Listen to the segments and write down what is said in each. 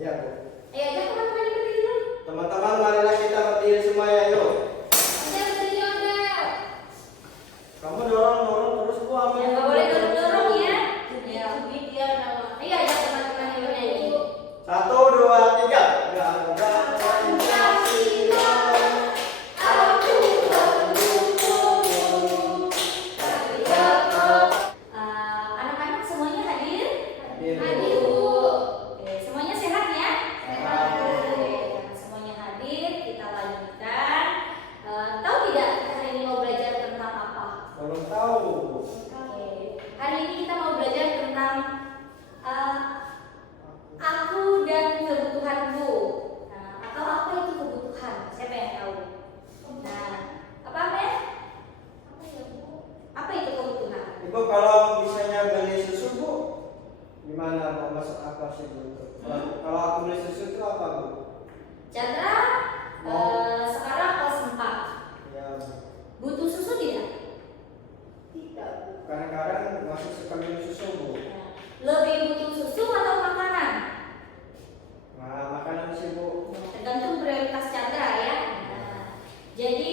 Iya, Bu. Ayo ajak teman-teman berdiri dulu. Teman-teman, marilah kita berdiri semuanya, yuk. Ada berdiri ada. Kamu dorong terus, Bu. Ya nggak boleh dorong-dorong ya. Cubit dia nama. Ayo ajak teman-teman yang bernyanyi. 1, 2, 3. Gagah Pancasila, aku mendukungmu. Anak-anak semuanya hadir? Hadir, Bu. Hadir, Bu. Oke, semuanya sehat ya? Sehat, Bu. Oke, karena semuanya hadir, kita lanjutkan. Tahu tidak kita hari ini mau belajar tentang apa? Belum tahu, Bu. Oke, hari ini kita mau belajar tentang aku dan kebutuhanku. Nah, atau apa itu kebutuhan? Siapa yang tahu? Nah, apa ya? Apa itu kebutuhan? Ibu, kalau misalnya beli susu, Bu, gimana, Bu? Masuk apa sih, Bu? Kalau aku beli susu itu apa, Bu? Chandra, sekarang kelas 4. Ya, Bu. Butuh susu tidak? Tidak, Bu. Kadang-kadang masih suka minum susu, Bu. Nah, lebih butuh susu atau makanan? Nah, makanan sih, Bu. Tergantung prioritas Chandra ya. Nah, jadi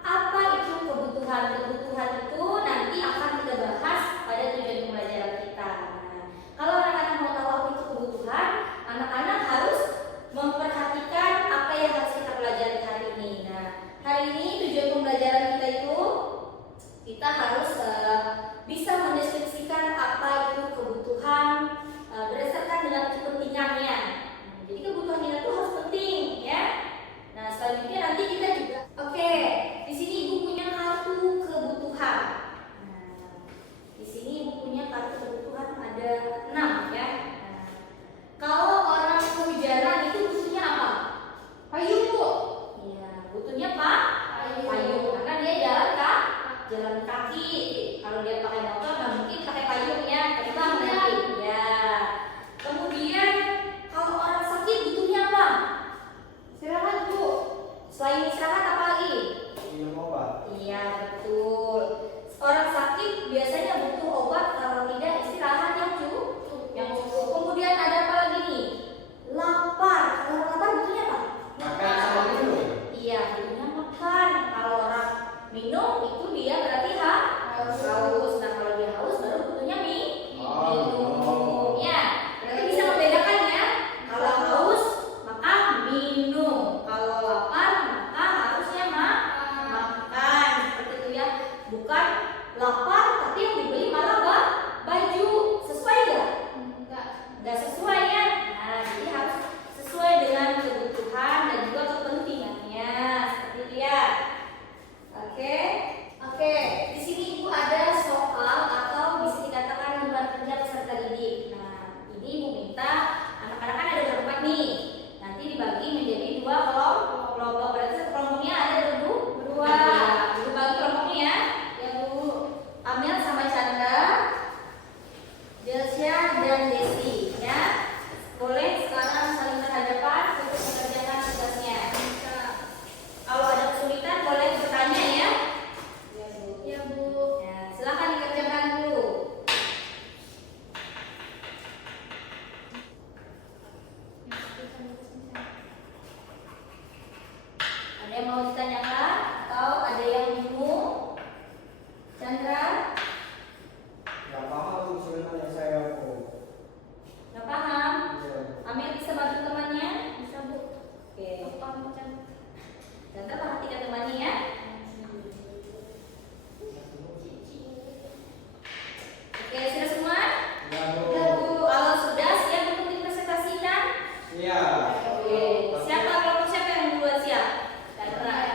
apa itu kebutuhan? Kebutuhan itu nanti akan kita bahas pada tujuan pembelajaran kita. Nah, kalau anak-anak mau tahu apa itu kebutuhan, anak-anak harus memperhatikan apa yang harus kita pelajari hari ini. Nah, hari ini tujuan pembelajaran kita itu kita harus bisa mendeskripsikan apa itu kebutuhan berdasarkan dengan kepentingannya. Jadi kebutuhan kita itu harus penting ya. Nah, selanjutnya nanti kita juga di sini Ibu punya kartu kebutuhan. Nah, di sini Ibu punya kartu kebutuhan ada 6 ya. Nah, kalau orang kehujanan itu butuhnya apa? Payung, Bu. Iya, butuhnya apa? Payung. Karena dia jalan kaki. Kalau dia pakai motor nggak mungkin pakai payung ya, terbang nanti. Ya. Kemudian kalau orang sakit butuhnya apa? Istirahat, Bu. Selain istirahat apa lagi? Minum obat. Iya, betul. Orang sakit biasanya butuh obat, kalau tidak istirahat yang cukup. Kemudian ada apa lagi nih? Lapar. Kalau orang lapar butuhnya apa? Makan sama minum. Iya, butuhnya makan. Kalau orang minum itu dia berarti haus. Nah, kalau dia haus baru butuhnya minum. Ya, berarti bisa membedakan ya. Kalau haus maka minum. Kalau lapar maka harusnya makan. Seperti itu ya. Bukan lapar tapi yang dibeli malah baju. Sesuai nggak? Nggak sesuai ya. Nah, jadi harus sesuai dengan kebutuhan dan juga kepentingannya. Seperti itu ya. Oke. Di sini Ibu ada soal atau bisa dikatakan lembar kerja peserta didik. Nah, ini Ibu minta anak-anak kan ada berempat nih. Nanti dibagi menjadi 2 kelompok. Berarti satu kelompoknya ada berdua. Ibu bagi kelompoknya ya. Ya, Bu. Amel sama Chandra, Delsia dan Desi ya. Boleh sekarang saling berhadapan untuk mengerjakan tugasnya. Kalau ada kesulitan boleh bertanya ya. Ya, Bu. Ya, silakan dikerjakan dulu. Ada yang mau ditanyakan atau ada yang bingung? Chandra, Nggak paham kesulitannya saya, Bu. nggak paham? Iya. Amel bisa bantu temannya? Bisa, Bu. Oke. Chandra perhatikan temannya ya. Oke, sudah semua? Iya, Bu. Sudah, Bu. Kalau sudah siap untuk dipresentasikan? Iya. Oke. Siapa yang duluan siap? Chandra.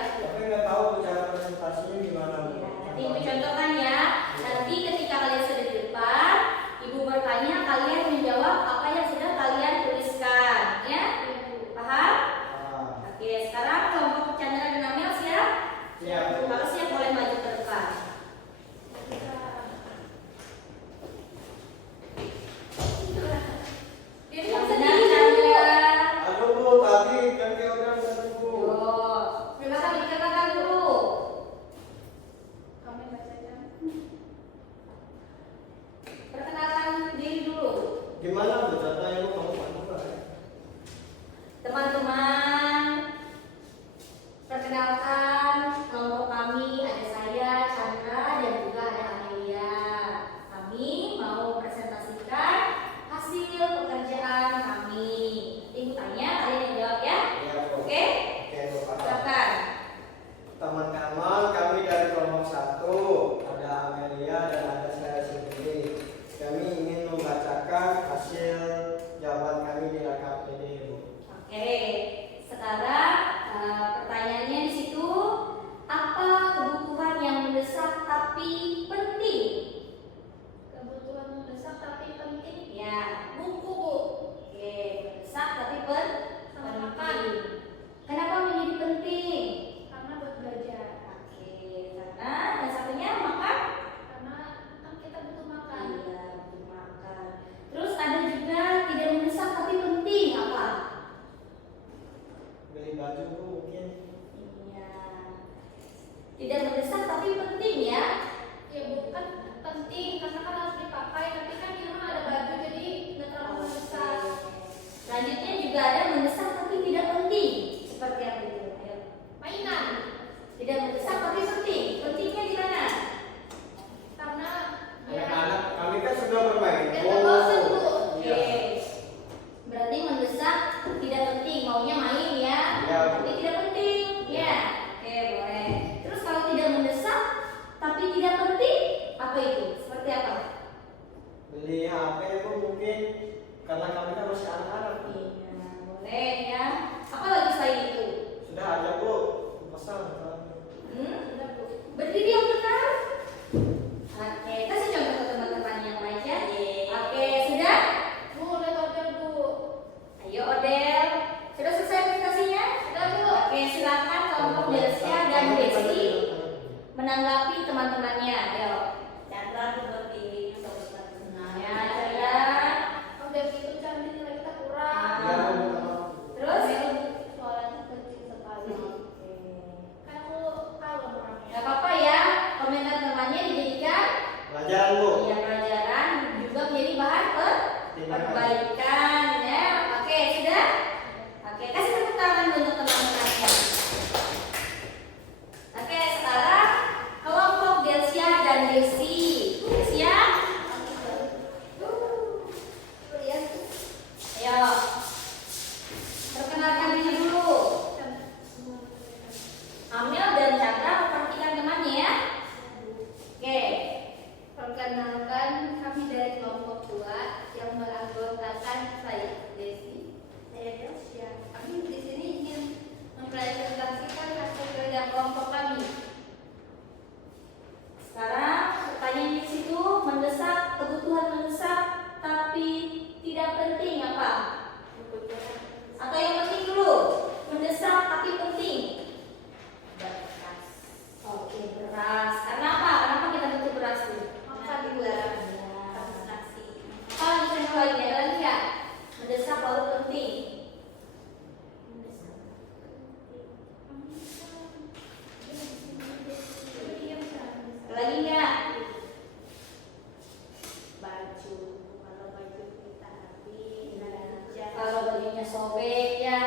sobek ya.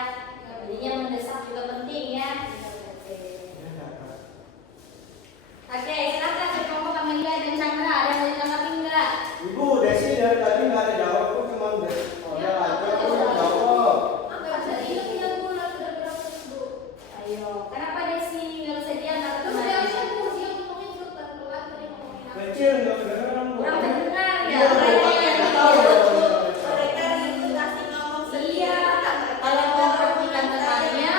Jadinya mendesak juga penting ya. Oke, silakan kelompok Amelia dan Chandra, ada yang mau ditanggapi enggak? Ibu, Desi dari tadi nggak ada jawab, kok cuma udah aja, aku udah jawab. Ayo, kenapa Desi nggak bisa diangkat? Kecil nggak kedengeran Bu. Kurang dengar ya. Iya, Bu. Nggak tahu. Iya, kalau mau perhatikan temannya,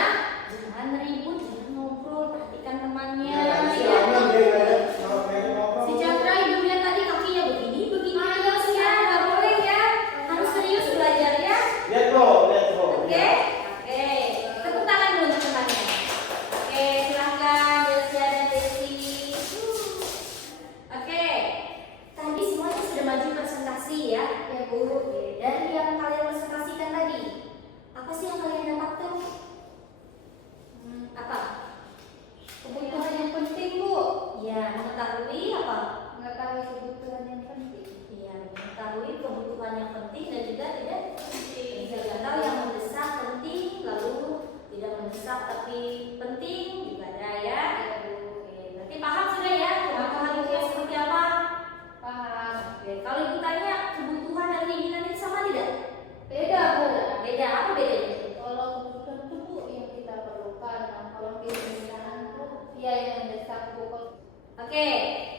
jangan ribut, jangan ngobrol, perhatikan temannya. Iya, si Ya. Amel dia nggak ada ngomong. Si Chandra ibu lihat tadi kakinya begini terus ya, nggak boleh ya, harus serius belajar ya. Lihat kok, lihat kok. Oke, oke, tepuk tangan dulu untuk temannya. Oke, silahkan Delsia dan Desi. Oke, tadi semuanya sudah maju presentasi ya, Bu. Oke, dari yang kalian presentasikan tadi, apa sih yang kalian dapatkan? Apa? Kebutuhan yang penting, Bu. Ya, mengetahui apa? Mengetahui kebutuhan yang penting. Iya, mengetahui kebutuhan yang penting dan juga tidak tahu yang mendesak penting, lalu tidak mendesak tapi penting juga ada ya. Oke, berarti paham sudah ya kebutuhan itu seperti apa? Paham? Oke, kalau ibu tanya kebutuhan dan keinginan itu sama tidak? Beda, Bu. Beda, apa bedanya? Kalau kebutuhan itu, Bu, yang kita perlukan. Nah, kalau keinginan itu ya yang mendesak, Bu. Oke,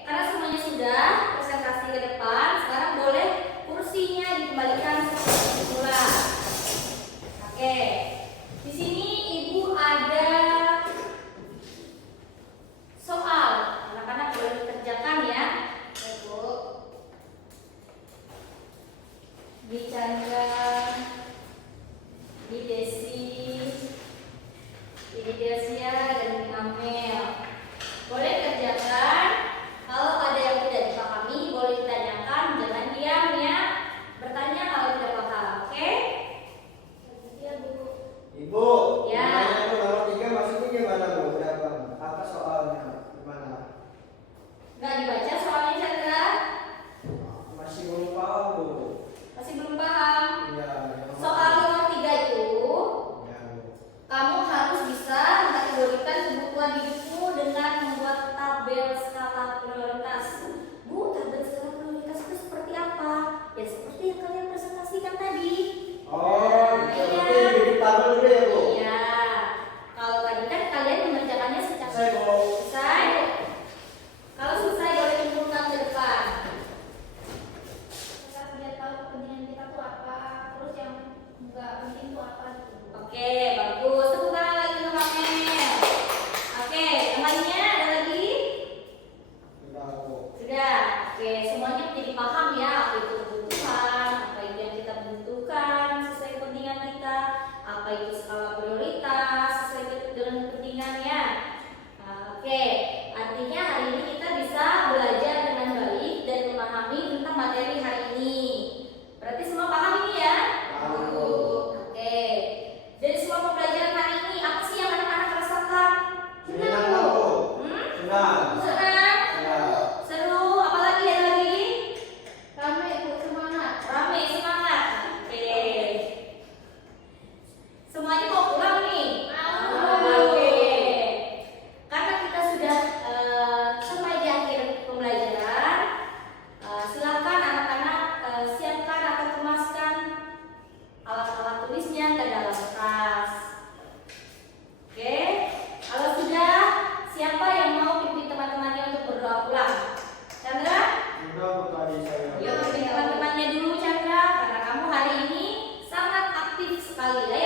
karena semuanya sudah presentasi ke depan, sekarang boleh kursinya dikembalikan semula. Oke, di sini ibu ada soal, anak-anak boleh dikerjakan ya. Ya, Bu. Di Chandra, di Desi, di Delsia dan di Amel. Boleh kerjakan. Kalau ada yang tidak dipahami, boleh ditanyakan. Jangan diam ya. Bertanya kalau tidak paham, oke? Ya, Bu. Ibu, Ya. nanya itu nomor 3 maksudnya gimana Bu? Berapa? Apa soalnya? Gimana? Nggak dibaca soalnya Chandra? Masih belum paham Bu. Masih belum paham? Iya. Soal nomor 3 itu, Ya, Bu. kamu harus bisa mengkategorikan kebutuhan hidupmu dengan membuat tabel skala prioritas. Bu, tabel skala prioritas itu seperti apa? Ya seperti yang kalian presentasikan tadi. Oh, Iya. berarti bikin tabel dulu ya Bu? Iya. Kalau tadi kan kalian mengerjakannya secara Selesai, Bu. selesai. Kalau selesai boleh kumpulkan ke depan. Kita sudah tahu kepentingan kita tuh apa, terus yang enggak penting tuh apa gitu. Oke, bagus. Tepuk tangan lagi untuk Amel. Oke, yang lainnya ada lagi? Sudah Bu. Sudah. Oke, semuanya menjadi paham ya apa itu kebutuhan, apa itu yang kita butuhkan sesuai kepentingan kita, apa itu skala prioritas sesuai dengan kepentingannya. Nah, oke, artinya hari ini kita bisa belajar dengan baik dan memahami tentang materi hari ini. Berarti semua paham ini ya? Paham, Bu. Oke. Dari semua pembelajaran hari ini, apa sih yang anak-anak rasakan? Senang Bu. Senang. Senang? Senang. Seru? Apalagi ada lagi? Rame, Bu, semangat. Rame, semangat. Oke. Semuanya mau pulang nih? Mau. Oke. Karena kita sudah sampai di akhir pembelajaran, silakan anak-anak siapkan atau kemaskan alat-alat tulisnya ke dalam tas. Oke. Kalau sudah, siapa yang mau pimpin teman-temannya untuk berdoa pulang? Chandra? Sudah Bu tadi saya. Yuk, pimpin teman-temannya dulu Chandra, karena kamu hari ini sangat aktif sekali.